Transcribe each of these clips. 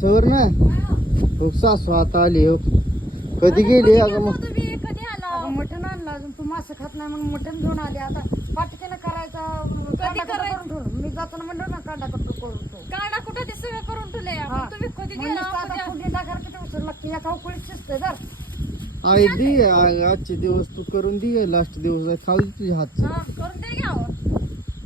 सवर ना हो सासू आता आली हो. कधी गेली अगं मग तुम्ही कधी आला अगं मटण आणलं अजून तू मासे खात नाही म्हणून मटण घेऊन आले आता पाटकेनं करायचा कांदा करायचं? करून ठेवून मी जाताना म्हणलं ना कांदा करून ठेव काढा कुठं ते सगळं करून ठेवले हा. तुम्ही कधी म्हणलं गेला तर आता फुडणी टाकायला किती उशीर लागते एका उकळीत शिजते जर आई दे आजचे दिवस तू करून दे लास्ट दिवस आहे. खाऊ दे तुझ्या हातचं. हा, करून दे घ्यावं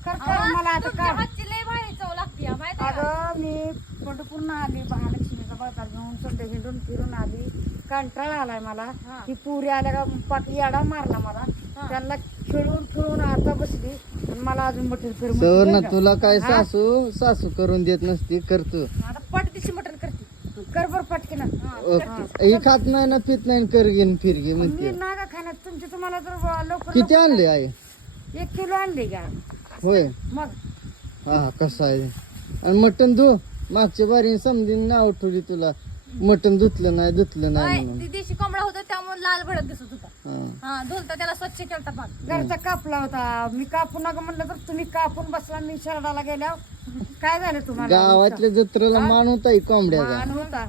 कर कर मला आता तुमच्या काय हातची लय भारी चव लागते हा, माहिती आहे का? अगं मी पंढरपूरन आली महालक्ष्मीचा बाजार घेऊन संध्या हिंडून फिरून आली कंटाळा आलाय मला हा. ती पुरी आल्या का पाठ याडा मारला मला हा. त्यांना खेळून आता बसली आणि मला अजून मटण फिरून सवर ना तुला काय सासू सासू करून देत नसती करतो. आता पटदिशी मटण करते कर बर पटके ना ही खात नाही ना पित नाही कर घेन फिर घे मी म्हणते. नागा खाण्यात तुमची तुम्हाला जर लवकर किती आणले आई 1 किलो आणले का होय मग हा कसं आहे आणि मटण धु मागच्या बारी समजून नाव ठेवली तुला मटण धुतलं नाही होय, म्हणून. ती देशी कोंबडा होता त्यामुळे लाल भडक दिसत होता हा. हा धुलता त्याला स्वच्छ केलता पाक घरचा कापला होता मी कापू नका म्हणलं तर तुम्ही कापून बसला मी शरडाला गेल्यावर काय झालं तुम्हाला गावातल्या जत्रेला मान होता ही कोंबड्याचा. मान होता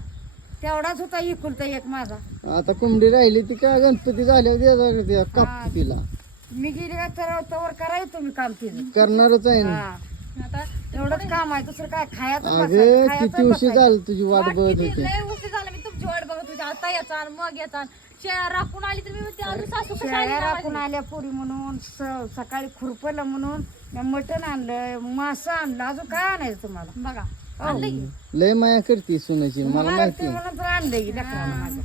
तेवढाच होता इकुलता एक माझा आता कोंबडी राहिली ती का गणपती झाल्यावर द्या काप तिला मी गेली का तर करायचं तुम्ही काम तिचं करणारच आहे ना. हा आता एवढंच काम आहे दुसरं काय खायचं अगं बसायचं, किती खायचं उशीर बसायचं. झालं तुझी वाट वाट बघत किती होते. लय उशीर झाला मी तुमची वाट बघत होते आता याचा मग याचा शेळ्या राखून आली तर मी म्हणते अजून सासू कशी आली शेळ्या नाही राखून माझी? आल्या पुरी म्हणून सकाळी खुरपलं म्हणून मी मटण आणलं मासं आणलं अजून काय आणायचं तुम्हाला बघा आणलं की लय माया करते सुनाची मला मला माहिती. म्हणून तर आणलंय की लेकराला माझ्या.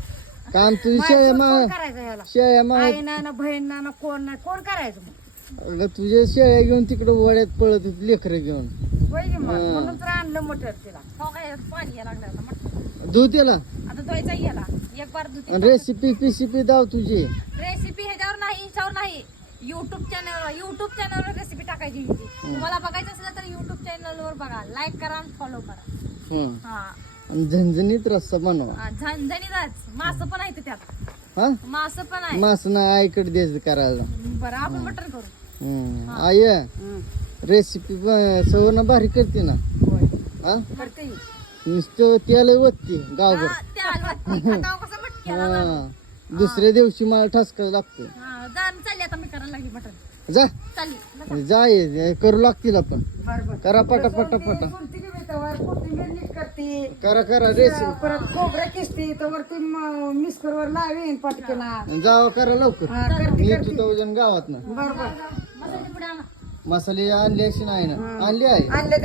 काम तुझी शेळ्या कोण मा करायचं ह्याला शेळ्या मा आई नाही ना बहीण नाही ना कोण नाही कोण करायचं मग अगं तुझ्या शेळ्या घेऊन तिकडे वड्यात पळत होती लेकरं घेऊन. होय की मग म्हणून तर आणलं मटण तिला हो काय पाणी यायला लागलं आता मटण. धु त्याला आता धुवायचा याला एक बार धुते आणि रेसिपी पिसिपी दाव तुझी. रेसिपी ह्याच्यावर नाही इंस्टावर नाही युट्यूब चॅनलवर रेसिपी टाकायची हिची. तुम्हाला बघायचं असलं तर युट्यूब चॅनलवर बघा लाईक करा आणि फॉलो करा हं. हा आणि झणझणीत रस्सा बनवा. झणझणीतच मासं पण आहे त्यात हा मासं पण आहे मास ना आईकडे द्यायचं करायला. बरं आपण मटण करू आई हं. रेसिपी सवर्ण भारी करते ना. होय हा करते की. नुसतं त्याला वत्ती गावभर. हा, ते आलवत. आता कसं मटक्याला लावलं. हा. दुसऱ्या दिवशी मला ठसका लागतो. हा, जा मी चालली आता मी करायला लागली मटण जा चालली जाय करू लागतील आपण. बरं बरं करा पटा पटा पटा कोणती की बेतावर कोथिंबीर नीट करते करा रेसिपी. परत खोबरं किसते तर वरती मिस्करवर लावीन पटकेना जावं करा लवकर. हा करते मी करते तुझं वजन गावात ना बरं बरं मसाल्याची पुढे आणा मसाले आणले अशी नाही ना आणले आहे. आणले